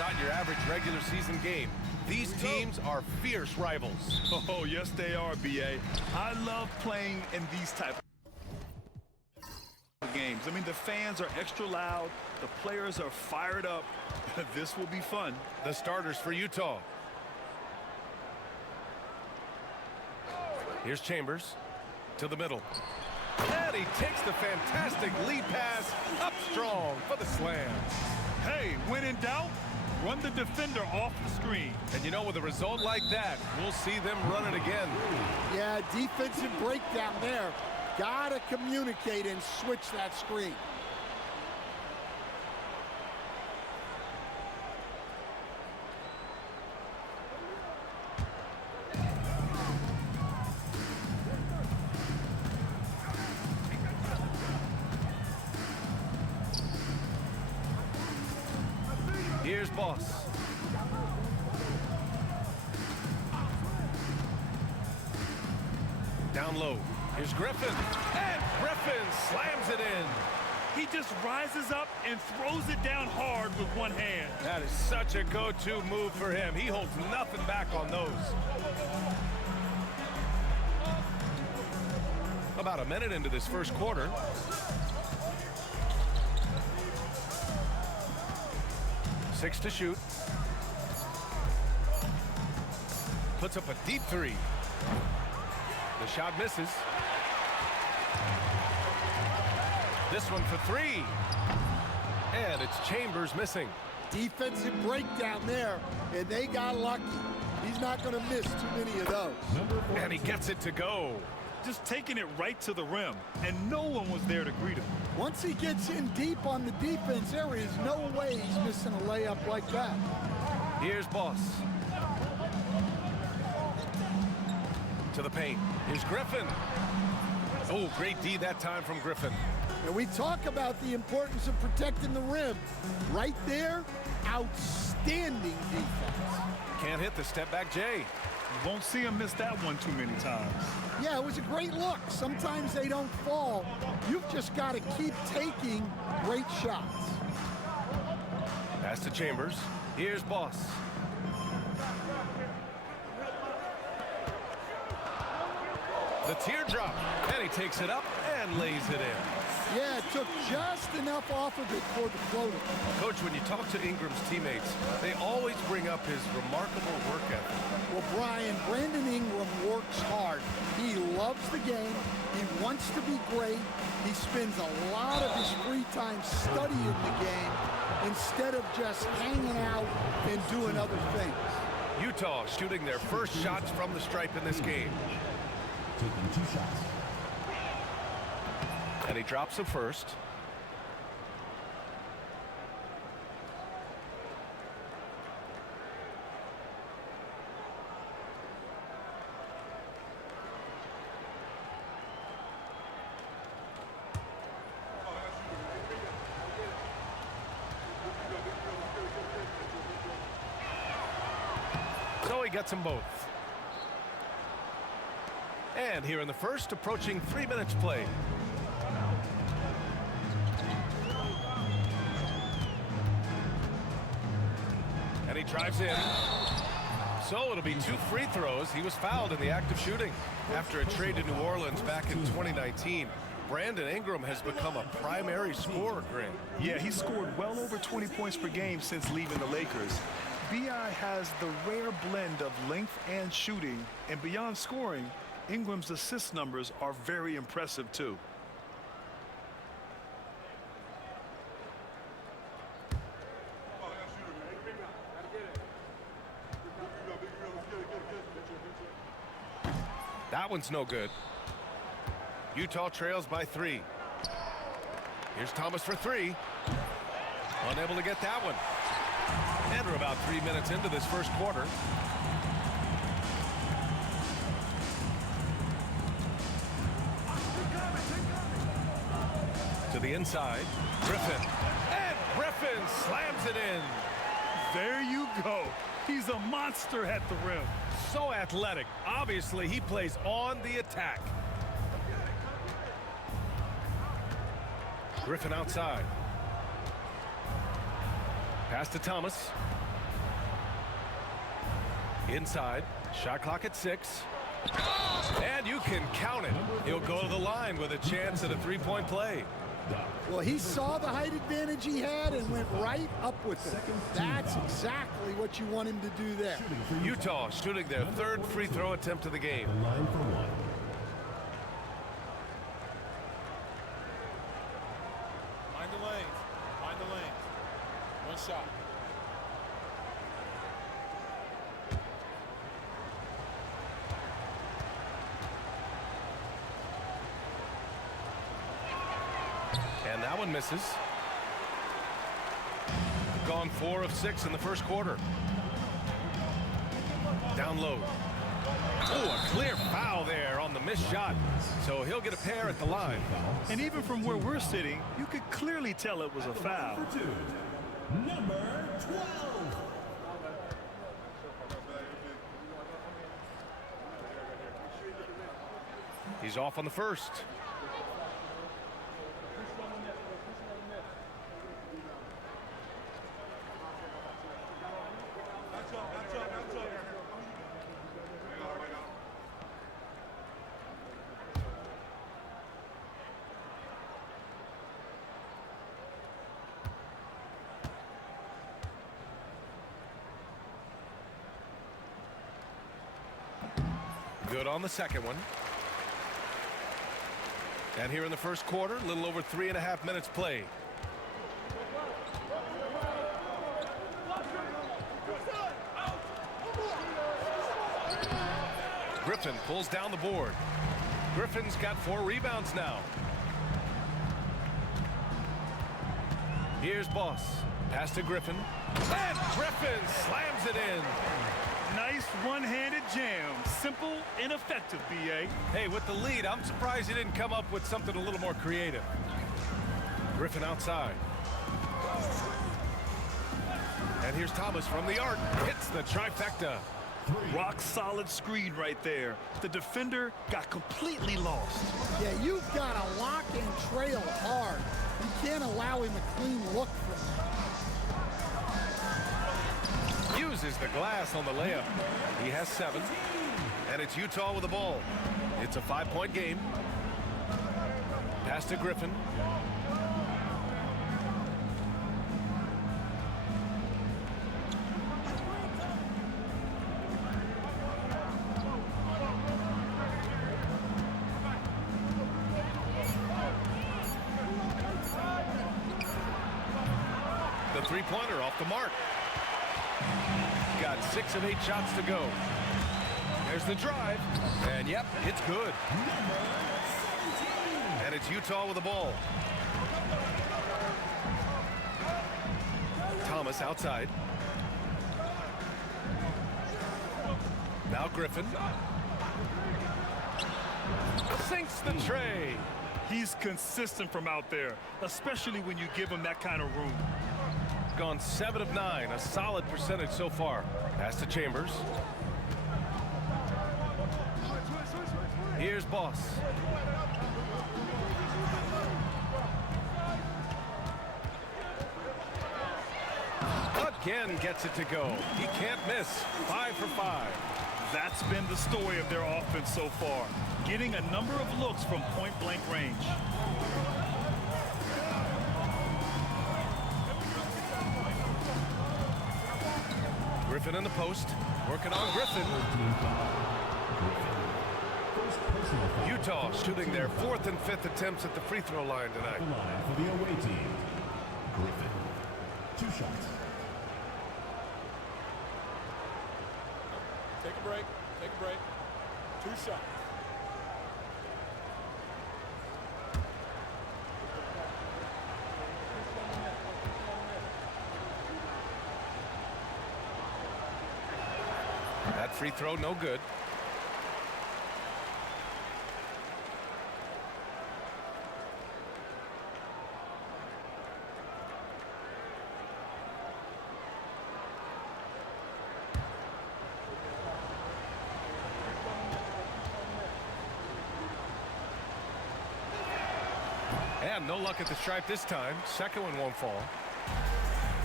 not your average regular season game. These teams are fierce rivals. Oh, yes, they are, B.A. I love playing in these type of games. I mean, the fans are extra loud. The players are fired up. This will be fun. The starters for Utah. Here's Chambers to the middle. And he takes the fantastic lead pass up strong for the slam. Hey, when in doubt, run the defender off the screen. And you know, with a result like that, we'll see them run it again. Yeah, defensive breakdown there. Gotta communicate and switch that screen. Here's Boss. Down low. Here's Griffin. And Griffin slams it in. He just rises up and throws it down hard with one hand. That is such a go-to move for him. He holds nothing back on those. About a minute into this first quarter. Six to shoot. Puts up a deep three. The shot misses. This one for three. And it's Chambers missing. Defensive breakdown there, and they got lucky. He's not going to miss too many of those. And he gets it to go. Just taking it right to the rim, and no one was there to greet him. Once he gets in deep on the defense, there is no way he's missing a layup like that. Here's Boss. To the paint. Here's Griffin. Oh, great D that time from Griffin. And we talk about the importance of protecting the rim. Right there, outstanding defense. Can't hit the step-back J. You won't see him miss that one too many times. Yeah, it was a great look. Sometimes they don't fall. You've just got to keep taking great shots. Pass to Chambers. Here's Boss. The teardrop. And he takes it up and lays it in. Yeah, it took just enough off of it for the floater. Coach, when you talk to Ingram's teammates, they always bring up his remarkable work ethic. Well, Brian, Brandon Ingram works hard. He loves the game. He wants to be great. He spends a lot of his free time studying the game instead of just hanging out and doing other things. Utah shooting their first shots from the stripe in this game. Taking 2 shots. And he drops the first. So he gets them both. And here in the first, approaching 3 minutes played. And he drives in. So it'll be 2 free throws. He was fouled in the act of shooting. After a trade to New Orleans back in 2019, Brandon Ingram has become a primary scorer, Grant. Yeah, he scored well over 20 points per game since leaving the Lakers. B.I. has the rare blend of length and shooting, and beyond scoring, Ingram's assist numbers are very impressive too. That one's no good. Utah trails by 3. Here's Thomas for 3. Unable to get that one. And we're about 3 minutes into this first quarter. To the inside, Griffin. And Griffin slams it in. There you go. He's a monster at the rim. So athletic. Obviously, he plays on the attack. Griffin outside. Pass to Thomas. Inside, shot clock at 6. And you can count it. He'll go to the line with a chance at a three-point play. Well, he saw the height advantage he had and went right up with it. That's exactly what you want him to do there. Utah shooting their third free throw attempt of the game. The line for one. Mind the lanes. Mind the lanes. One shot. And that one misses. Gone 4 of 6 in the first quarter. Down low. Oh, a clear foul there on the missed shot. So he'll get a pair at the line. And even from where we're sitting, you could clearly tell it was a foul. Number 12. He's off on the first. Good on the second one. And here in the first quarter, a little over 3.5 minutes played. Griffin pulls down the board. Griffin's got 4 rebounds now. Here's Boss. Pass to Griffin. And Griffin slams it in. Nice one-handed jam. Simple and effective, B.A. Hey, with the lead, I'm surprised he didn't come up with something a little more creative. Griffin outside. And here's Thomas from the arc. Hits the trifecta. Rock solid screen right there. The defender got completely lost. Yeah, you've got to lock and trail hard. You can't allow him a clean look from there. Uses the glass on the layup. He has 7. And it's Utah with the ball. It's a 5-point game. Pass to Griffin. The three-pointer off the mark. Got 6 of 8 shots to go. There's the drive. And yep, it's good. And it's Utah with the ball. Thomas outside. Now Griffin. Sinks the tray. He's consistent from out there, especially when you give him that kind of room. Gone 7 of 9, a solid percentage so far. Pass to Chambers. Here's Boss. Again gets it to go. He can't miss. 5 for 5. That's been the story of their offense so far, getting a number of looks from point-blank range. Griffin in the post, working on Griffin. Utah shooting their 4th and 5th attempts at the free throw line tonight. The line for the away team. Griffin. 2 shots. Take a break. Take a break. 2 shots. That free throw, no good. And no luck at the stripe this time. Second one won't fall.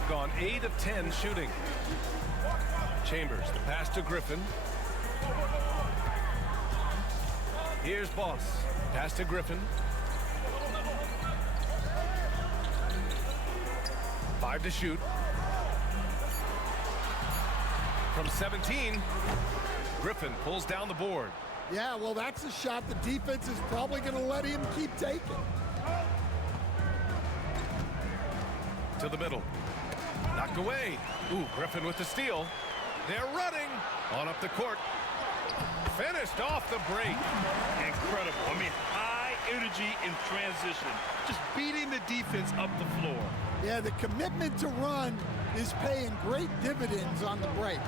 Gone 8 of 10 shooting. Chambers, the pass to Griffin. Here's Boss. Pass to Griffin. 5 to shoot. From 17, Griffin pulls down the board. Yeah, well, that's a shot the defense is probably going to let him keep taking. To the middle. Knocked away. Ooh, Griffin with the steal. They're running on up the court. Finished off the break. Incredible. I mean, high energy in transition. Just beating the defense up the floor. Yeah, the commitment to run is paying great dividends on the break.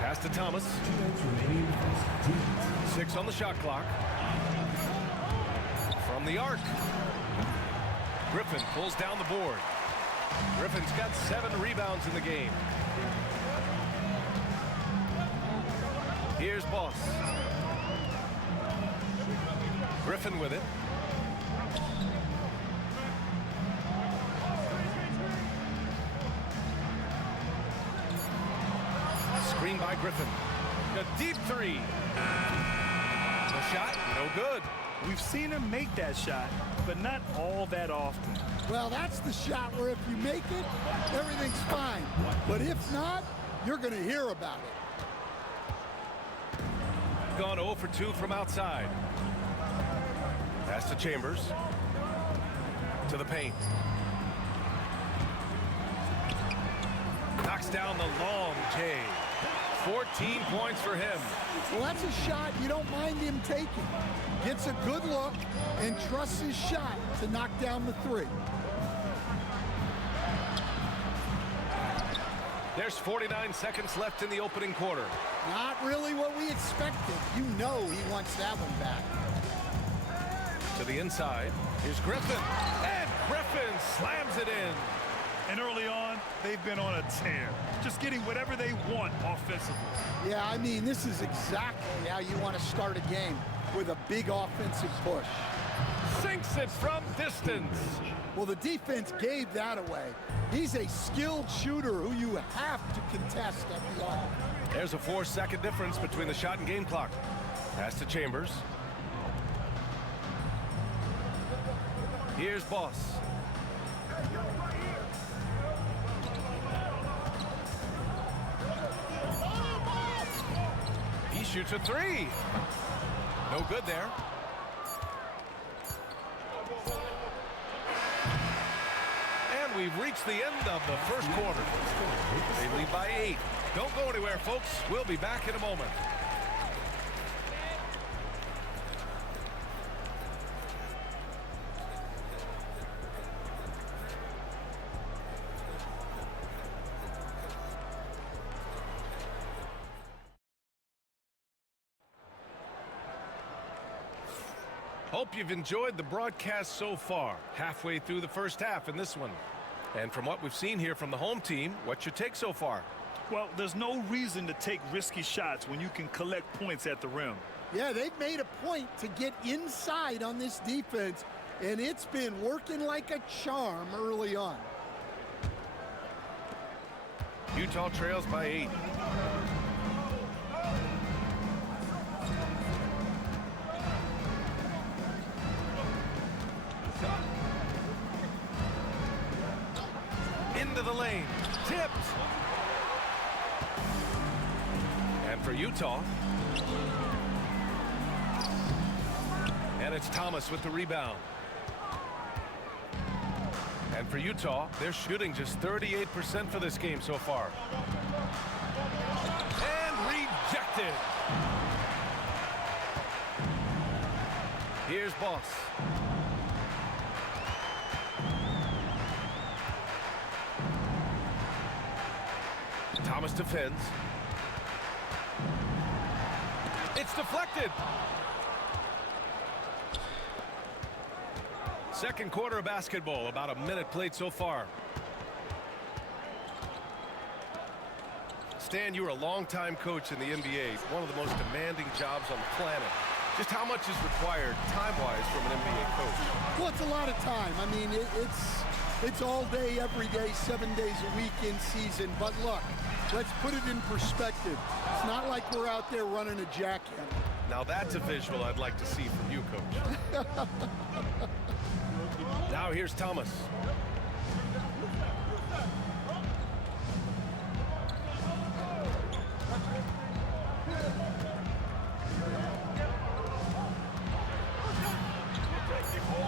Pass to Thomas. 6 on the shot clock. From the arc. Griffin pulls down the board. Griffin's got 7 rebounds in the game. Here's Boss. Griffin with it. Screen by Griffin. A deep 3. The shot, no good. We've seen him make that shot, but not all that often. Well, that's the shot where if you make it, everything's fine. But if not, you're going to hear about it. Gone 0 for 2 from outside. Pass to Chambers. To the paint. Knocks down the long J. 14 points for him. Well, that's a shot you don't mind him taking. Gets a good look and trusts his shot to knock down the 3. There's 49 seconds left in the opening quarter. Not really what we expected. You know he wants that one back. To the inside. Here's Griffin. And Griffin slams it in. And early on, they've been on a tear. Just getting whatever they want offensively. Yeah, I mean, this is exactly how you want to start a game, with a big offensive push. Sinks it from distance. Well, the defense gave that away. He's a skilled shooter who you have to contest at the arc. There's a 4-second difference between the shot and game clock. Pass to Chambers. Here's Boss. He shoots a 3. No good there. And we've reached the end of the first quarter. They lead by 8. Don't go anywhere, folks. We'll be back in a moment. Hope you've enjoyed the broadcast so far. Halfway through the first half in this one. And from what we've seen here from the home team, what's your take so far? Well, there's no reason to take risky shots when you can collect points at the rim. Yeah, they've made a point to get inside on this defense, and it's been working like a charm early on. Utah trails by 8. Into the lane. Tipped. And for Utah. And it's Thomas with the rebound. And for Utah, they're shooting just 38% for this game so far. And rejected. Here's Boss. Thomas defends. It's deflected. Second quarter of basketball, about a minute played so far. Stan, you were a longtime coach in the NBA, one of the most demanding jobs on the planet. Just how much is required time-wise from an NBA coach? Well, it's a lot of time. I mean, it's all day, every day, 7 days a week in season. But look, let's put it in perspective. It's not like we're out there running a jackhammer. Now that's a visual I'd like to see from you, Coach. Now here's Thomas.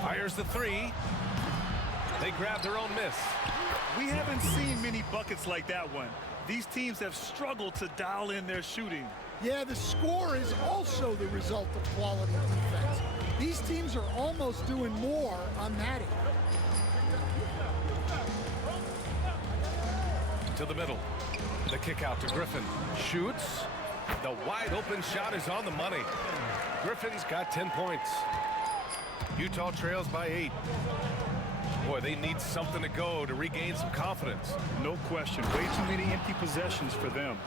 Fires the three. They grab their own miss. We haven't seen many buckets like that one. These teams have struggled to dial in their shooting. Yeah, the score is also the result of quality defense. These teams are almost doing more on that end. To the middle. The kick out to Griffin. Shoots. The wide open shot is on the money. Griffin's got 10 points. Utah trails by 8. Boy, they need something to go to regain some confidence. No question. Way too many empty possessions for them.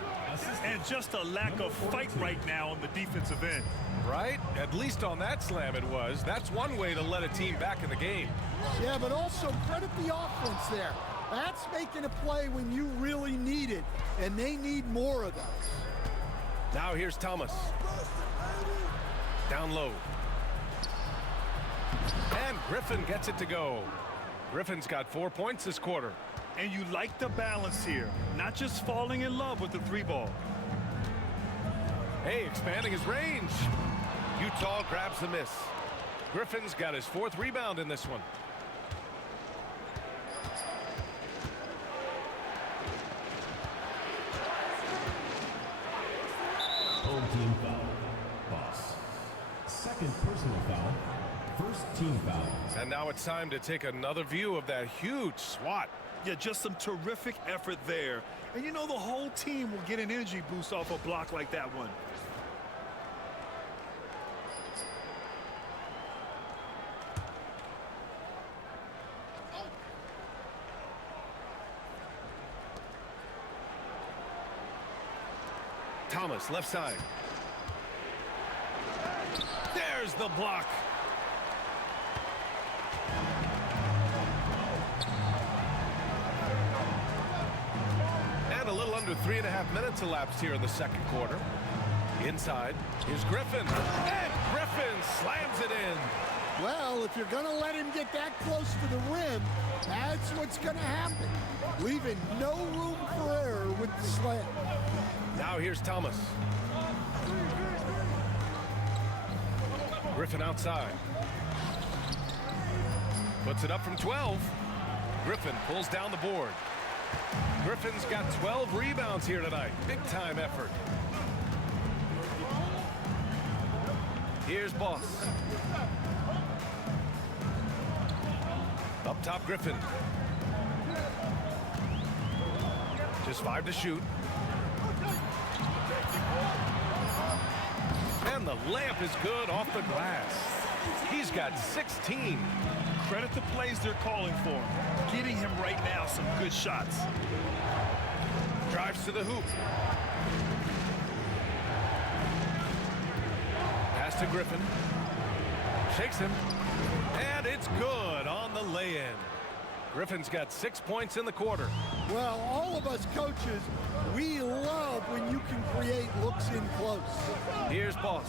And just a lack of fight right now on the defensive end. Right? At least on that slam it was. That's one way to let a team back in the game. Yeah, but also credit the offense there. That's making a play when you really need it, and they need more of those. Now here's Thomas. Down low. And Griffin gets it to go. Griffin's got 4 points this quarter. And you like the balance here. Not just falling in love with the three ball. Hey, expanding his range. Utah grabs the miss. Griffin's got his 4th rebound in this one. Home team foul. Boss. Second personal foul. First team foul. And now it's time to take another view of that huge swat. Yeah, just some terrific effort there. And you know the whole team will get an energy boost off a block like that one. Thomas, left side. There's the block. And a little under 3.5 minutes elapsed here in the second quarter. Inside, here's Griffin. And Griffin slams it in. Well, if you're going to let him get that close to the rim, that's what's going to happen. Leaving no room for error with the slam. Now here's Thomas. Griffin outside. Puts it up from 12. Griffin pulls down the board. Griffin's got 12 rebounds here tonight. Big time effort. Here's Boss. Up top, Griffin. Just 5 to shoot. And the layup is good off the glass. He's got 16. Credit the plays they're calling for him. Getting him right now some good shots. Drives to the hoop. Pass to Griffin. Shakes him. And it's good on the lay-in. Griffin's got 6 points in the quarter. Well, all of us coaches, we love when you can create looks in close. Here's Boss.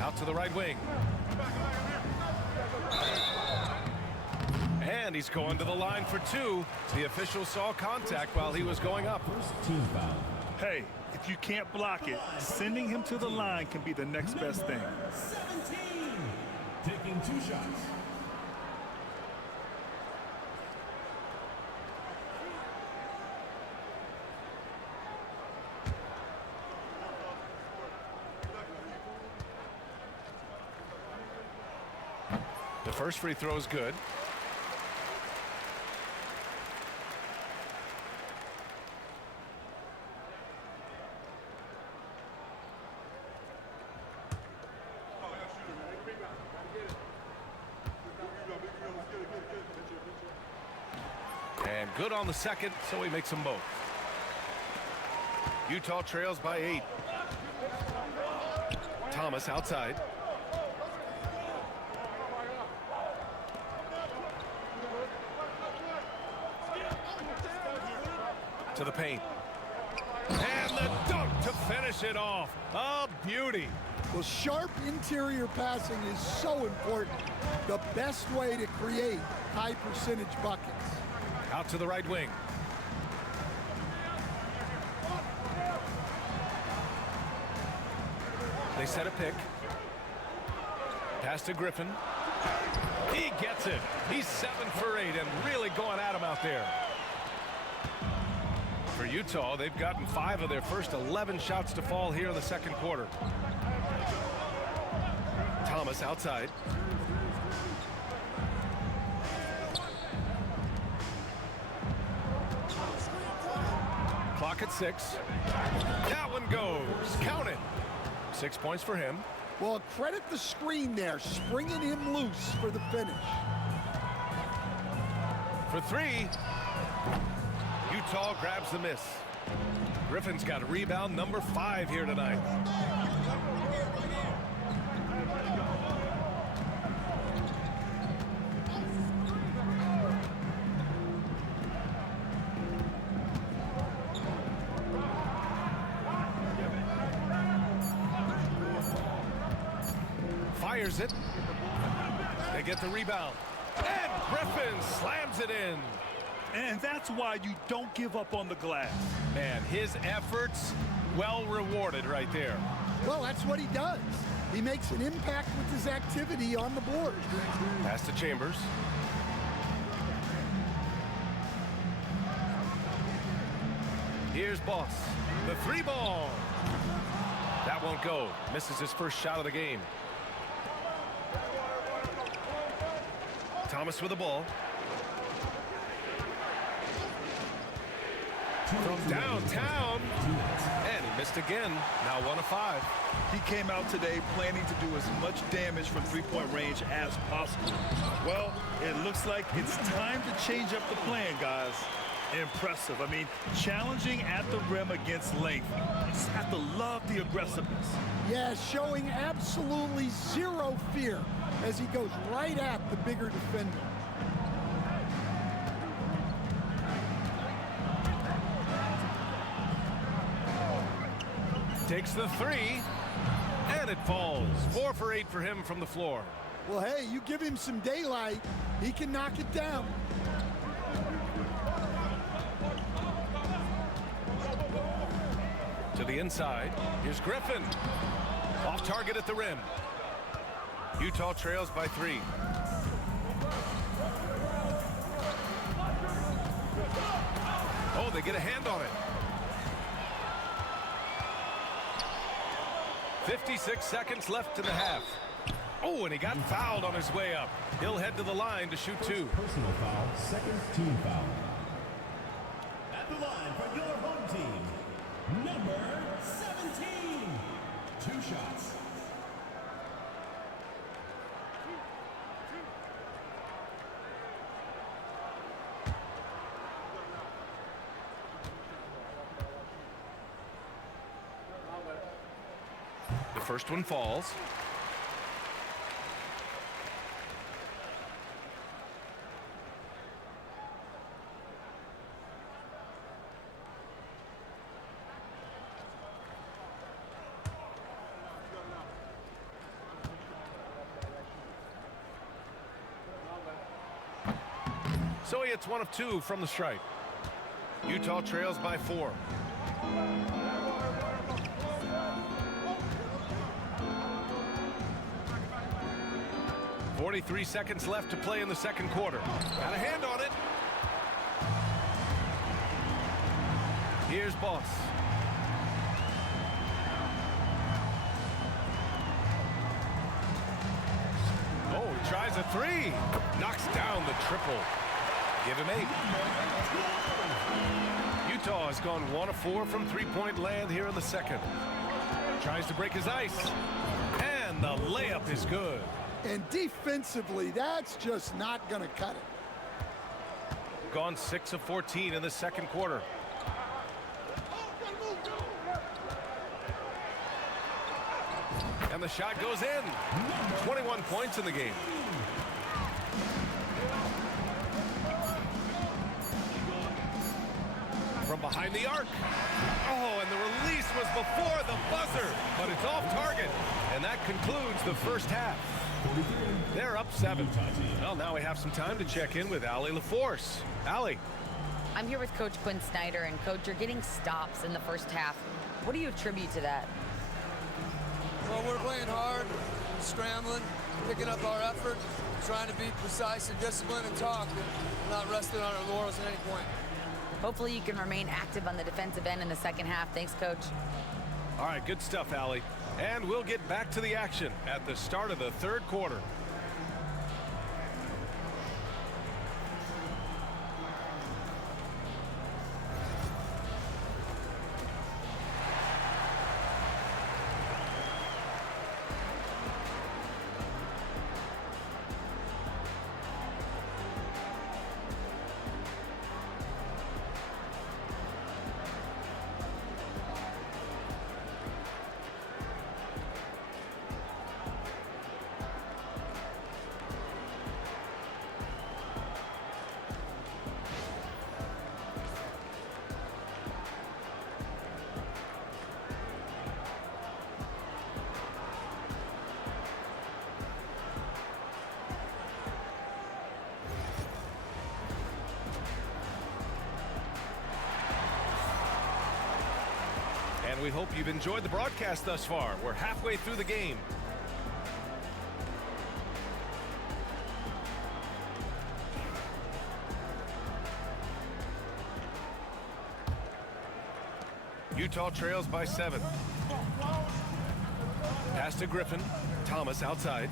Out to the right wing. And he's going to the line for 2. The official saw contact while he was going up. First team foul. Hey, if you can't block it, sending him to the line can be the next best thing. 17. Taking 2 shots. The first free throw is good. And good on the second, so he makes them both. Utah trails by 8. Thomas outside. To the paint. And the dunk to finish it off. A beauty. Well, sharp interior passing is so important. The best way to create high percentage buckets. Out to the right wing. They set a pick. Pass to Griffin. He gets it. He's 7 for 8 and really going at him out there. For Utah, they've gotten 5 of their first 11 shots to fall here in the second quarter. Thomas outside. Clock at 6. That one goes. Count it. 6 points for him. Well, credit the screen there, springing him loose for the finish. For 3. Utah grabs the miss. Griffin's got rebound number 5 here tonight. Fires it. They get the rebound. And Griffin slams it in. And that's why you don't give up on the glass. Man, his efforts well rewarded right there. Well, that's what he does. He makes an impact with his activity on the board. Pass to Chambers. Here's Boss. The 3 ball. That won't go. Misses his first shot of the game. Thomas with the ball. From downtown. And he missed again. Now 1 of 5. He came out today planning to do as much damage from three-point range as possible. Well, it looks like it's time to change up the plan, guys. Impressive. I mean, challenging at the rim against length. You just have to love the aggressiveness. Yeah, showing absolutely zero fear as he goes right at the bigger defender. Takes the 3, and it falls. 4 for 8 for him from the floor. Well, hey, you give him some daylight, he can knock it down. To the inside. Here's Griffin. Off target at the rim. Utah trails by 3. Oh, they get a hand on it. 56 seconds left in the half. Oh, and he got fouled on his way up. He'll head to the line to shoot 2. Personal foul, second team foul. At the line for your home team, number 17. 2 shots. The first one falls. So he hits 1 of 2 from the stripe. Utah trails by 4. .43 seconds left to play in the second quarter. Got a hand on it. Here's Boss. Oh, he tries a 3. Knocks down the triple. Give him 8. Utah has gone 1 of 4 from three-point land here in the second. Tries to break his ice. And the layup is good. And defensively, that's just not going to cut it. Gone 6 of 14 in the second quarter. And the shot goes in. 21 points in the game. From behind the arc. Oh, and the release was before the buzzer, but it's off target. And that concludes the first half. They're up 7. Well, now we have some time to check in with Allie LaForce. Allie. I'm here with Coach Quinn Snyder, and Coach, you're getting stops in the first half. What do you attribute to that? Well, we're playing hard, scrambling, picking up our effort, trying to be precise and disciplined and talk, and not resting on our laurels at any point. Hopefully you can remain active on the defensive end in the second half. Thanks, Coach. All right, good stuff, Allie. And we'll get back to the action at the start of the third quarter. And we hope you've enjoyed the broadcast thus far. We're halfway through the game. Utah trails by 7. Pass to Griffin. Thomas outside.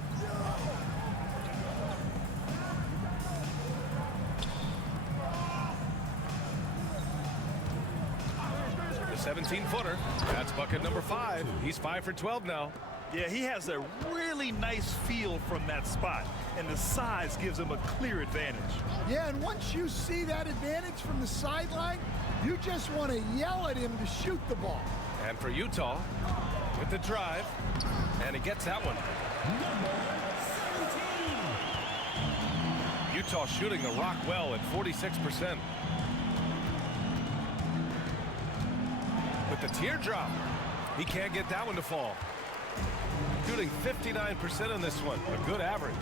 The 17-footer. That's bucket number 5. He's 5 for 12 now. Yeah, he has a really nice feel from that spot, and the size gives him a clear advantage. Yeah, and once you see that advantage from the sideline, you just want to yell at him to shoot the ball. And for Utah, with the drive, and he gets that one. Utah shooting the rock well at 46%. With the teardrop, he can't get that one to fall. Shooting 59% on this one, a good average.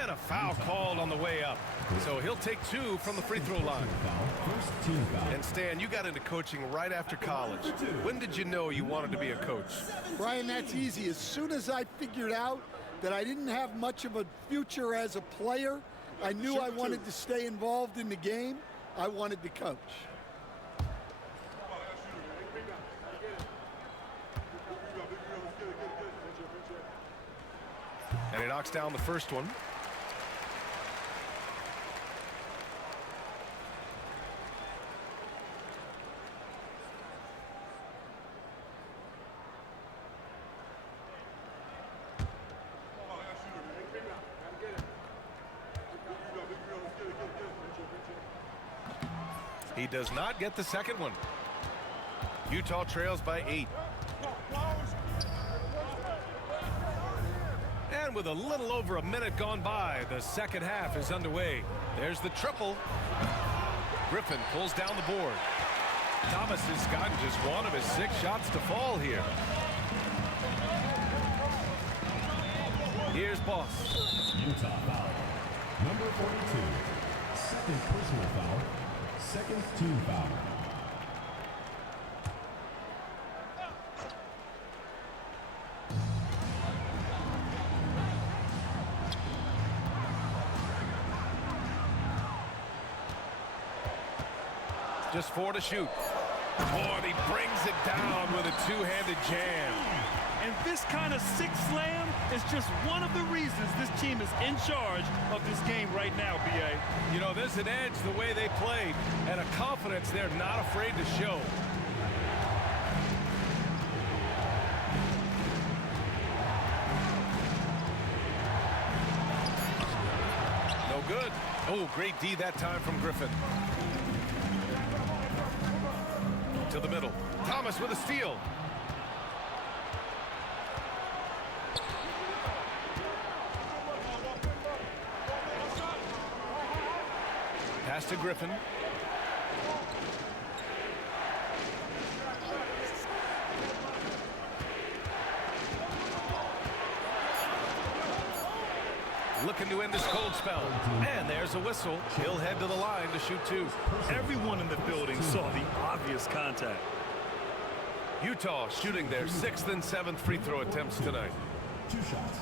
And a foul called on the way up. So he'll take 2 from the free throw line. And Stan, you got into coaching right after college. When did you know you wanted to be a coach? Brian, that's easy. As soon as I figured out that I didn't have much of a future as a player, I knew I wanted to stay involved in the game. I wanted to coach. And he knocks down the first one. He does not get the second one. Utah trails by 8. And with a little over a minute gone by, the second half is underway. There's the triple. Griffin pulls down the board. Thomas has gotten just one of his 6 shots to fall here. Here's Boss. Utah foul. Number 42. Second personal foul. Second team foul. Just 4 to shoot. Oh, and he brings it down with a 2-handed jam. And this kind of sick slam is just one of the reasons this team is in charge of this game right now, B.A. You know, there's an edge the way they played and a confidence they're not afraid to show. No good. Oh, great D that time from Griffin. To the middle. Thomas with a steal. Pass to Griffin. Looking to end this cold spell. And there's a whistle. He'll head to the line to shoot two. Everyone in the building saw the obvious contact. Utah shooting their 6th and 7th free throw attempts tonight. 2 shots.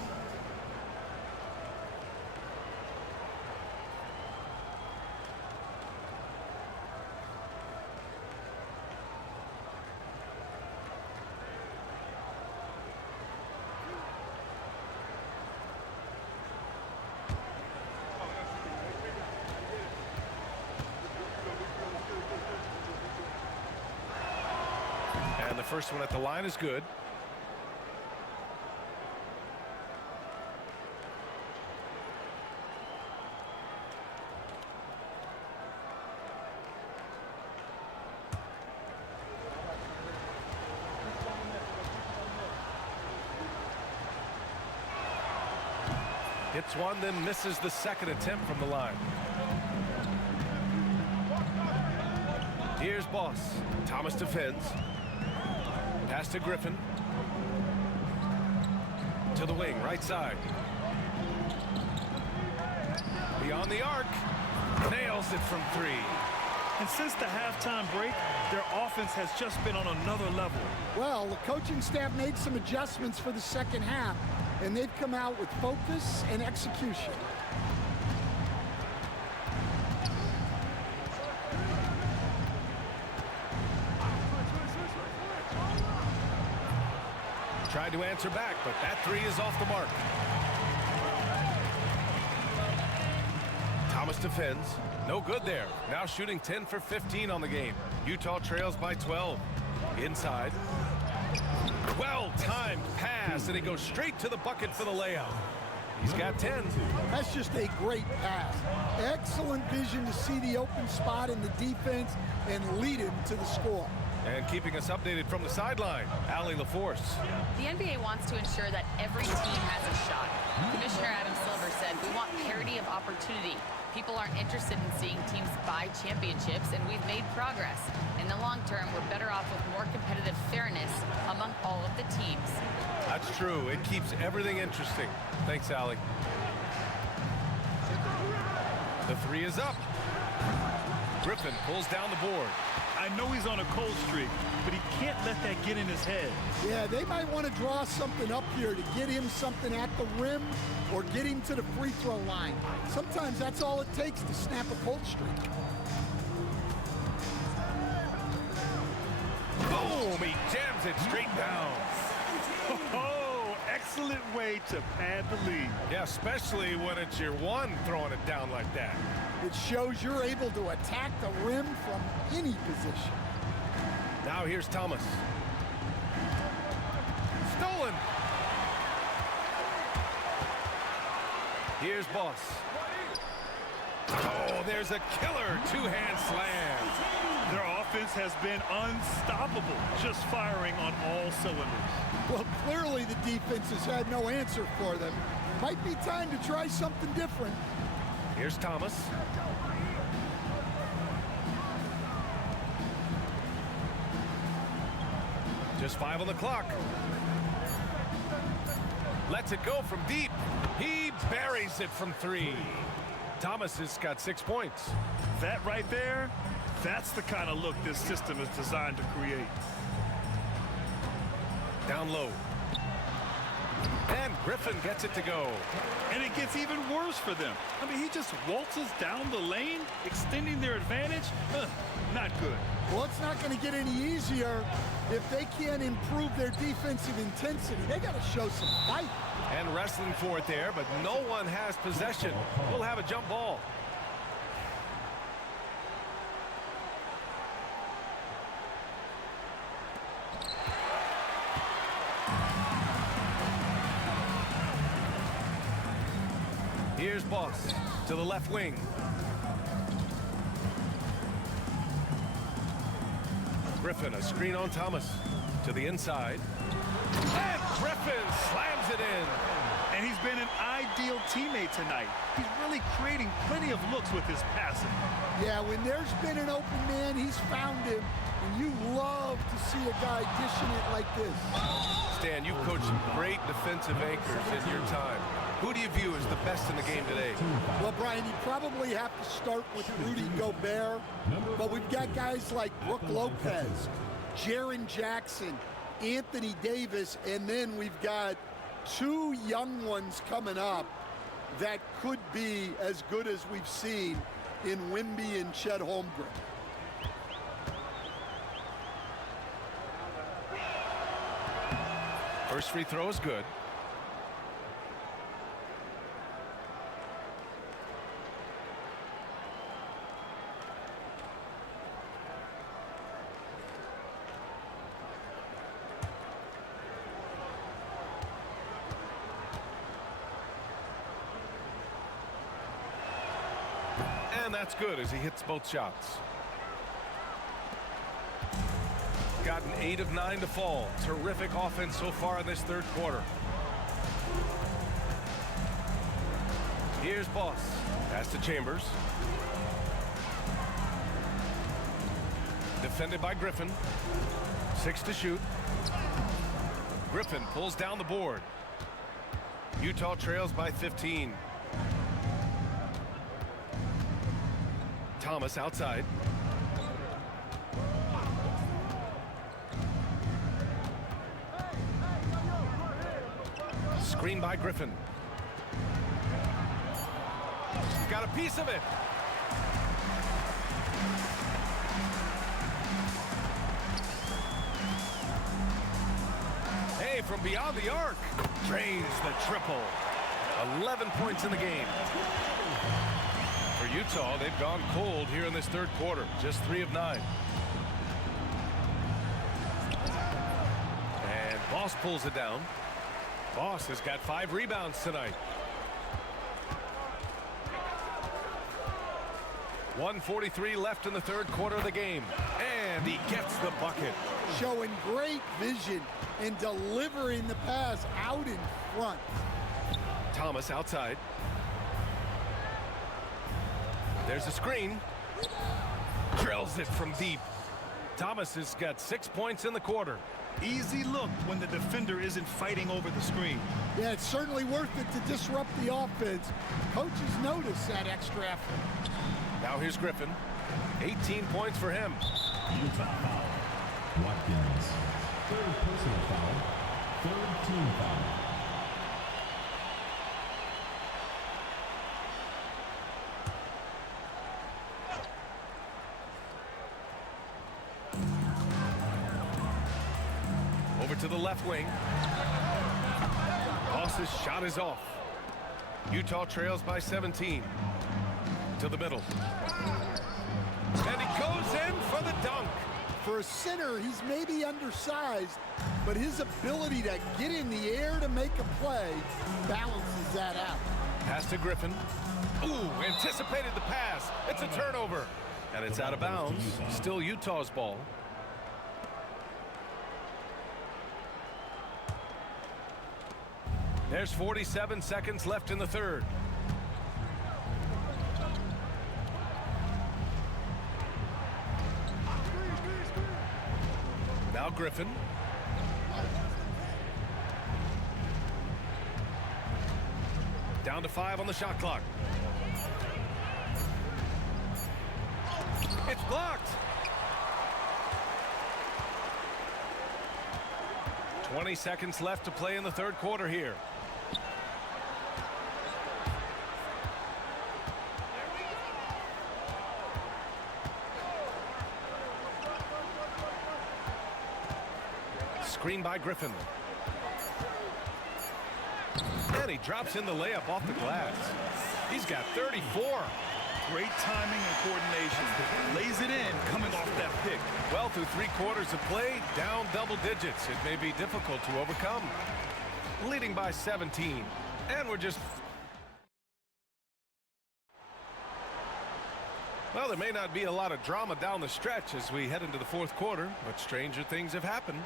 And the first one at the line is good. Hits one, then misses the second attempt from the line. Here's Boss. Thomas defends. Pass to Griffin. To the wing, right side. Beyond the arc. Nails it from 3. And since the halftime break, their offense has just been on another level. Well, the coaching staff made some adjustments for the second half, and they've come out with focus and execution. Tried to answer back, but that 3 is off the mark. Thomas defends. No good there. Now shooting 10 for 15 on the game. Utah trails by 12. Inside. Well-timed pass, and he goes straight to the bucket for the layup. He's got 10. That's just a great pass. Excellent vision to see the open spot in the defense and lead him to the score. And keeping us updated from the sideline, Allie LaForce. The NBA wants to ensure that every team has a shot. Commissioner Adam Silver said, "We want parity of opportunity. People aren't interested in seeing teams buy championships, and we've made progress. In the long term, we're better off with more competitive fairness among all of the teams." That's true. It keeps everything interesting. Thanks, Allie. The 3 is up. Griffin pulls down the board. I know he's on a cold streak, but he can't let that get in his head. Yeah, they might want to draw something up here to get him something at the rim or get him to the free throw line. Sometimes that's all it takes to snap a cold streak. Boom! He jams it straight down. Oh, excellent way to pad the lead. Yeah, especially when it's your one throwing it down like that. It shows you're able to attack the rim from any position. Now here's Thomas. Stolen. Here's Boss. Oh, there's a killer two-hand slam. Their offense has been unstoppable, just firing on all cylinders. Well, clearly the defense has had no answer for them. Might be time to try something different. Here's Thomas. Just 5 on the clock. Lets it go from deep. He buries it from 3. Thomas has got 6 points. That right there, that's the kind of look this system is designed to create. Down low. And Griffin gets it to go. And it gets even worse for them. I mean, he just waltzes down the lane, extending their advantage. Not good. Well, it's not going to get any easier if they can't improve their defensive intensity. They got to show some fight. And wrestling for it there, but no one has possession. We'll have a jump ball. Here's Boss to the left wing. Griffin, a screen on Thomas. To the inside. And Griffin slams it in. And he's been an ideal teammate tonight. He's really creating plenty of looks with his passing. Yeah, when there's been an open man, he's found him. And you love to see a guy dishing it like this. Stan, you've coached some great defensive anchors in your time. Who do you view as the best in the game today? Well, Brian, you probably have to start with Rudy Gobert. But we've got guys like Brook Lopez, Jaren Jackson, Anthony Davis, and then we've got two young ones coming up that could be as good as we've seen in Wemby and Chet Holmgren. First free throw is good. And that's good as he hits both shots. Gotten 8 of 9 to fall. Terrific offense so far in this third quarter. Here's Boss. Pass to Chambers. Defended by Griffin. 6 to shoot. Griffin pulls down the board. Utah trails by 15. Thomas outside. Screen by Griffin. Got a piece of it. Hey, from beyond the arc. Drains the triple. 11 points in the game. For Utah, they've gone cold here in this third quarter. Just 3 of 9. And Boss pulls it down. Boss has got 5 rebounds tonight. 1:43 left in the third quarter of the game. And he gets the bucket. Showing great vision and delivering the pass out in front. Thomas outside. There's a screen. Drills it from deep. Thomas has got 6 points in the quarter. Easy look when the defender isn't fighting over the screen. Yeah, it's certainly worth it to disrupt the offense. Coaches notice that extra effort. Now here's Griffin. 18 points for him. Utah foul. Watkins. Third personal foul. Third team foul. Over to the left wing. Boss's shot is off. Utah trails by 17. To the middle. And he goes in for the dunk. For a center, he's maybe undersized, but his ability to get in the air to make a play balances that out. Pass to Griffin. Ooh, anticipated the pass. It's a turnover. And it's out of bounds. Still Utah's ball. There's 47 seconds left in the third. Now Griffin. Down to 5 on the shot clock. It's blocked. 20 seconds left to play in the third quarter here. Screen by Griffin. And he drops in the layup off the glass. He's got 34. Great timing and coordination. Lays it in coming off that pick. Well, through 3 quarters of play, down double digits. It may be difficult to overcome. Leading by 17. And we're just... Well, there may not be a lot of drama down the stretch as we head into the fourth quarter, but stranger things have happened.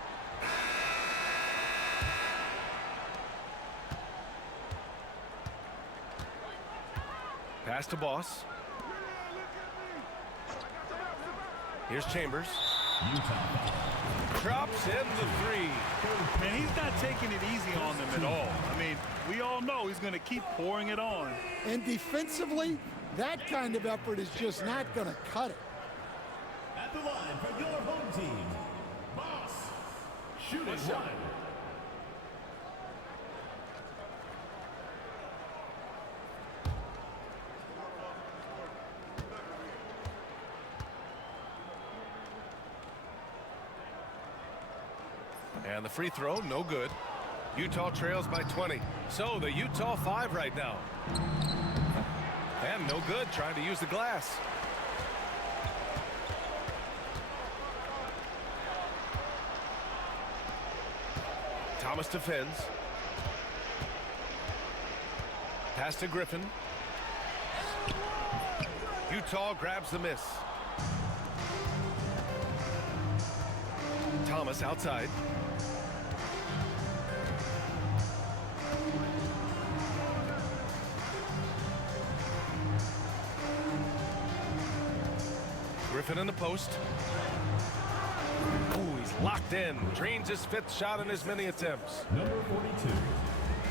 Pass to Boss. Here's Chambers. Drops in the three. And he's not taking it easy on them at all. I mean, we all know he's going to keep pouring it on. And defensively, that kind of effort is just not going to cut it. At the line for your home team, Boss. Shooting one. And the free throw, no good. Utah trails by 20. So the Utah 5 right now. And no good, trying to use the glass. Thomas defends. Pass to Griffin. Utah grabs the miss. Thomas outside. Griffin in the post. Ooh, he's locked in. Drains his fifth shot in his many attempts. Number 42.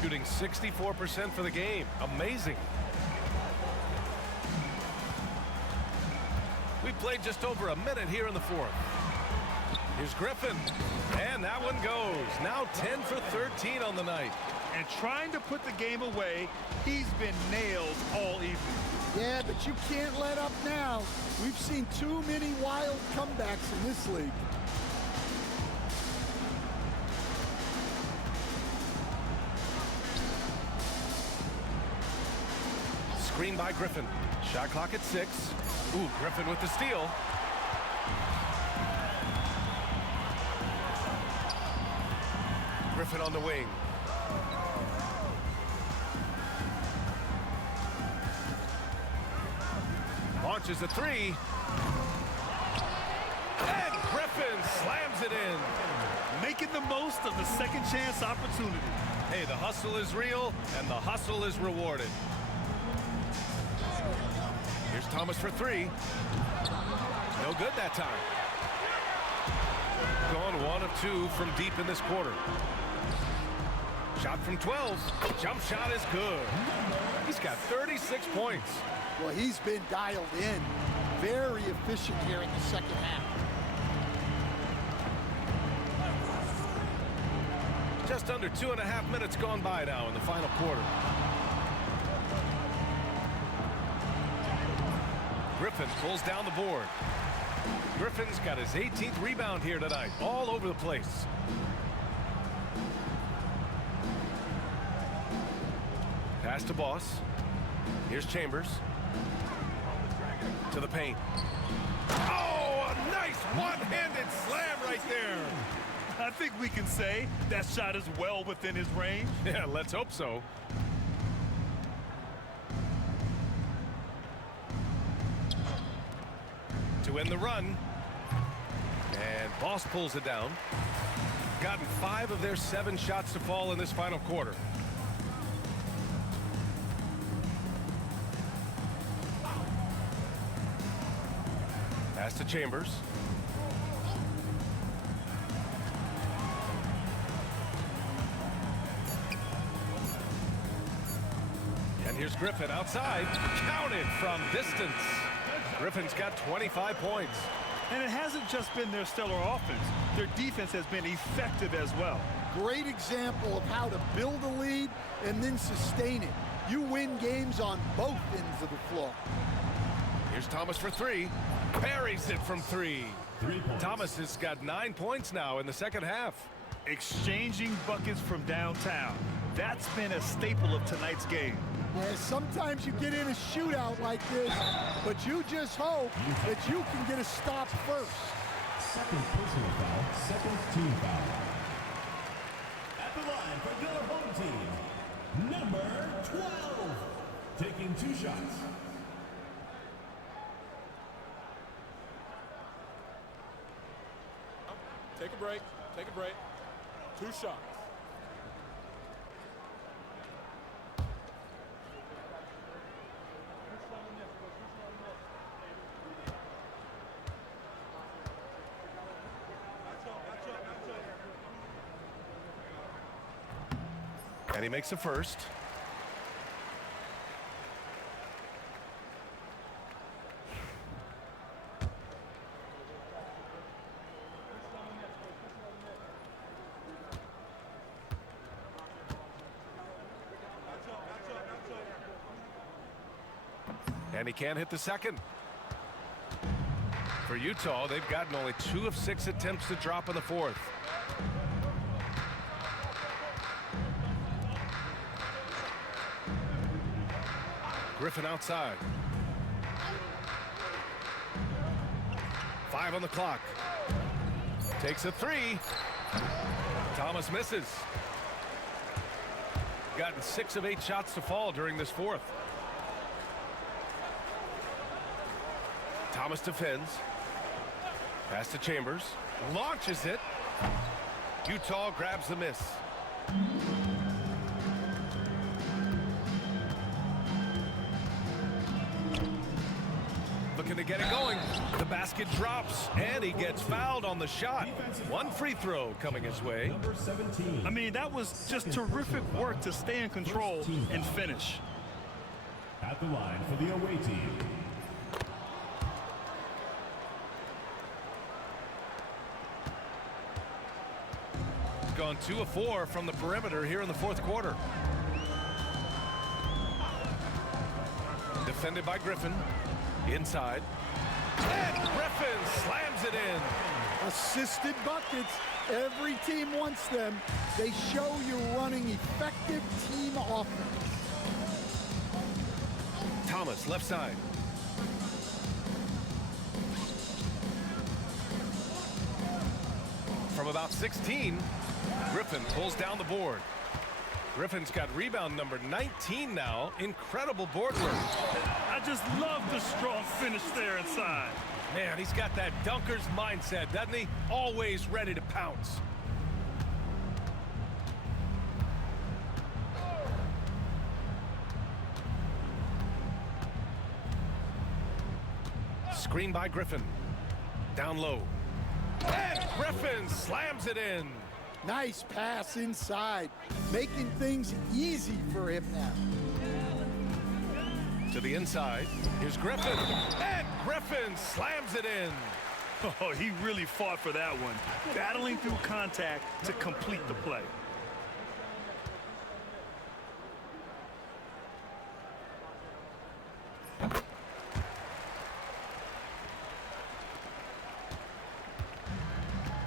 Shooting 64% for the game. Amazing. We've played just over a minute here in the fourth. Here's Griffin. And that one goes. Now 10 for 13 on the night. And trying to put the game away, he's been nailed all evening. Yeah, but you can't let up now. We've seen too many wild comebacks in this league. Screen by Griffin. Shot clock at 6. Ooh, Griffin with the steal. Griffin on the wing. Launches a three. And Griffin slams it in. Making the most of the second chance opportunity. Hey, the hustle is real, and the hustle is rewarded. Here's Thomas for three. No good that time. Gone 1 of 2 from deep in this quarter. Shot from 12. Jump shot is good. He's got 36 points. Well, he's been dialed in. Very efficient here in the second half. Just under 2.5 minutes gone by now in the final quarter. Griffin pulls down the board. Griffin's got his 18th rebound here tonight, all over the place. Pass to Boss. Here's Chambers. To the paint. Oh, a nice one-handed slam right there. I think we can say that shot is well within his range. Yeah, let's hope so. To end the run. And Boss pulls it down. Gotten 5 of their 7 shots to fall in this final quarter. Pass to Chambers. And here's Griffin outside. Counted from distance. Griffin's got 25 points. And it hasn't just been their stellar offense. Their defense has been effective as well. Great example of how to build a lead and then sustain it. You win games on both ends of the floor. Here's Thomas for three. Buries it from 3. 3 points. Thomas has got 9 points now in the second half. Exchanging buckets from downtown. That's been a staple of tonight's game. Yeah, sometimes you get in a shootout like this, but you just hope that you can get a stop first. Second personal foul, second team foul. At the line for your home team, number 12. Taking 2 shots. Take a break. Take a break. 2 shots. And he makes a first. And he can't hit the second. For Utah, they've gotten only 2 of 6 attempts to drop in the fourth. Griffin outside. 5 on the clock. Takes a 3. Thomas misses. Gotten 6 of 8 shots to fall during this fourth. Thomas defends. Pass to Chambers. Launches it. Utah grabs the miss. Looking to get it going. The basket drops, and he gets fouled on the shot. 1 free throw coming his way. Number 17. I mean, that was just terrific work to stay in control and finish. At the line for the away team. Gone 2 of 4 from the perimeter here in the fourth quarter. Defended by Griffin. Inside. And Griffin slams it in. Assisted buckets. Every team wants them. They show you're running effective team offense. Thomas, left side. From about 16, Griffin pulls down the board. Griffin's got rebound number 19 now. Incredible board work. I just love the strong finish there inside. Man, he's got that dunker's mindset, doesn't he? Always ready to pounce. Screen by Griffin. Down low. And Griffin slams it in. Nice pass inside, making things easy for him now. To the inside. Here's Griffin. And Griffin slams it in. Oh, he really fought for that one. Battling through contact to complete the play.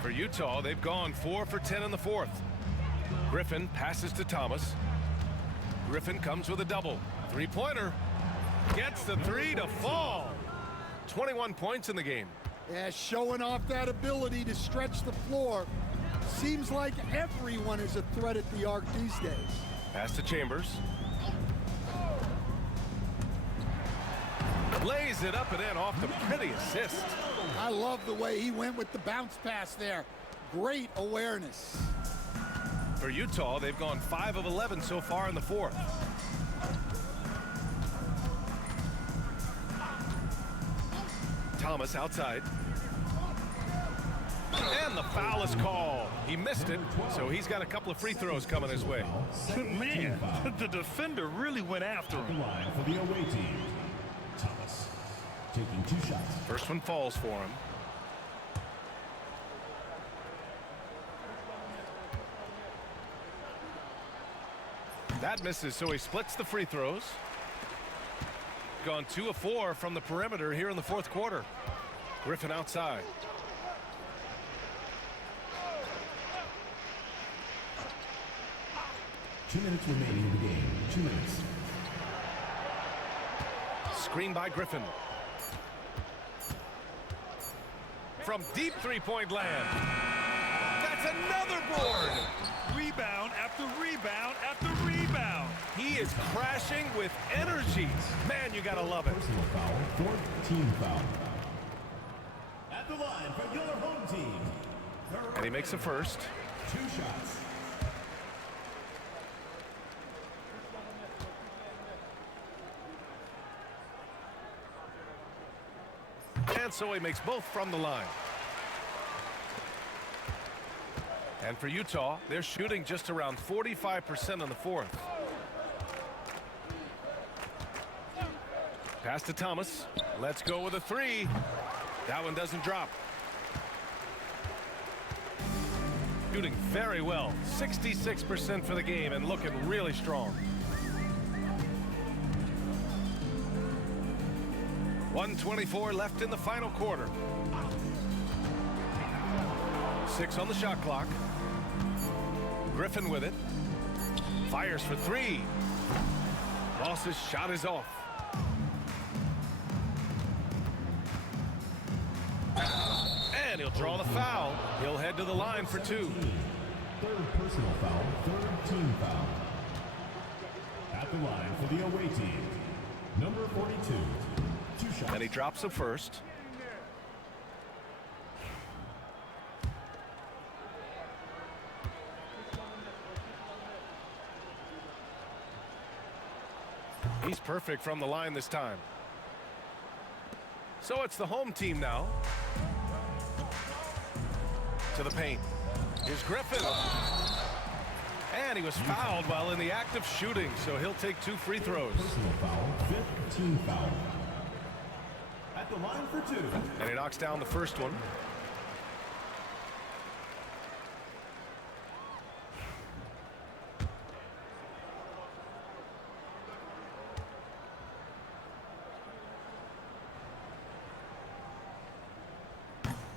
For Utah, they've gone 4 for 10 in the fourth. Griffin passes to Thomas. Griffin comes with a double. 3-pointer. Gets the 3 to fall. 21 points in the game. Yeah, showing off that ability to stretch the floor. Seems like everyone is a threat at the arc these days. Pass to Chambers. Lays it up and in off the pretty assist. I love the way he went with the bounce pass there. Great awareness. For Utah, they've gone 5 of 11 so far in the fourth. Thomas outside. And the foul is called. He missed it, so he's got a couple of free throws coming his way. Man, the defender really went after At the him. line for the away team. Thomas taking 2 shots. First one falls for him. That misses, so he splits the free throws. Gone 2 of 4 from the perimeter here in the fourth quarter. Griffin outside. Two minutes remaining in the game. 2 minutes. Screen by Griffin. From deep three-point land. That's another board. Rebound after rebound after rebound. He is crashing with energy. Man, you gotta love it. Personal foul, 4th team foul. At the line for your home team. And he makes a first. 2 shots. And so he makes both from the line. And for Utah, they're shooting just around 45% on the fourth. Pass to Thomas. Let's go with a 3. That one doesn't drop. Shooting very well. 66% for the game and looking really strong. 1:24 left in the final quarter. 6 on the shot clock. Griffin with it. Fires for 3. Moss's shot is off. And he'll draw the foul. He'll head to the line for 2. 3rd personal foul, 3rd team foul. At the line for the away team, number 42. 2 shots. And he drops the first. He's perfect from the line this time. So it's the home team now. To the paint. Here's Griffin. And he was fouled while in the act of shooting, so he'll take 2 free throws. Personal foul, 5th team foul. At the line for 2. And he knocks down the first one.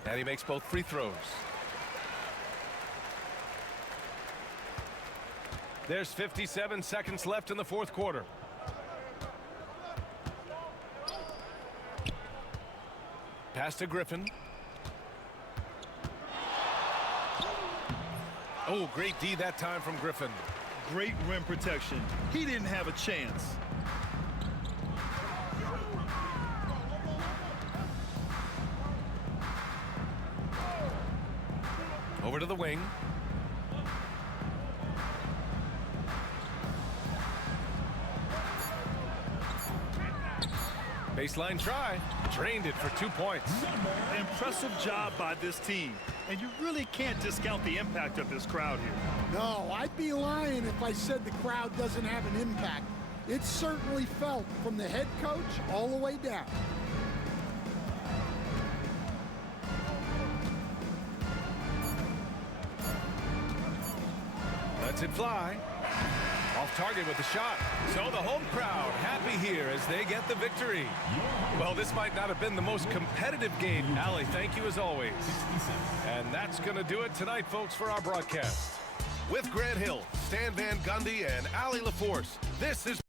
And he makes both free throws. There's 57 seconds left in the fourth quarter. Pass to Griffin. Oh, great D that time from Griffin. Great rim protection. He didn't have a chance. Over to the wing. Baseline try. Drained it for 2 points. Impressive job by this team. And you really can't discount the impact of this crowd here. No, I'd be lying if I said the crowd doesn't have an impact. It's certainly felt from the head coach all the way down. Lets it fly. Off target with the shot. So the home crowd happy here as they get the victory. Well, this might not have been the most competitive game. Allie, thank you as always. And that's going to do it tonight, folks, for our broadcast. With Grant Hill, Stan Van Gundy, and Allie LaForce, this is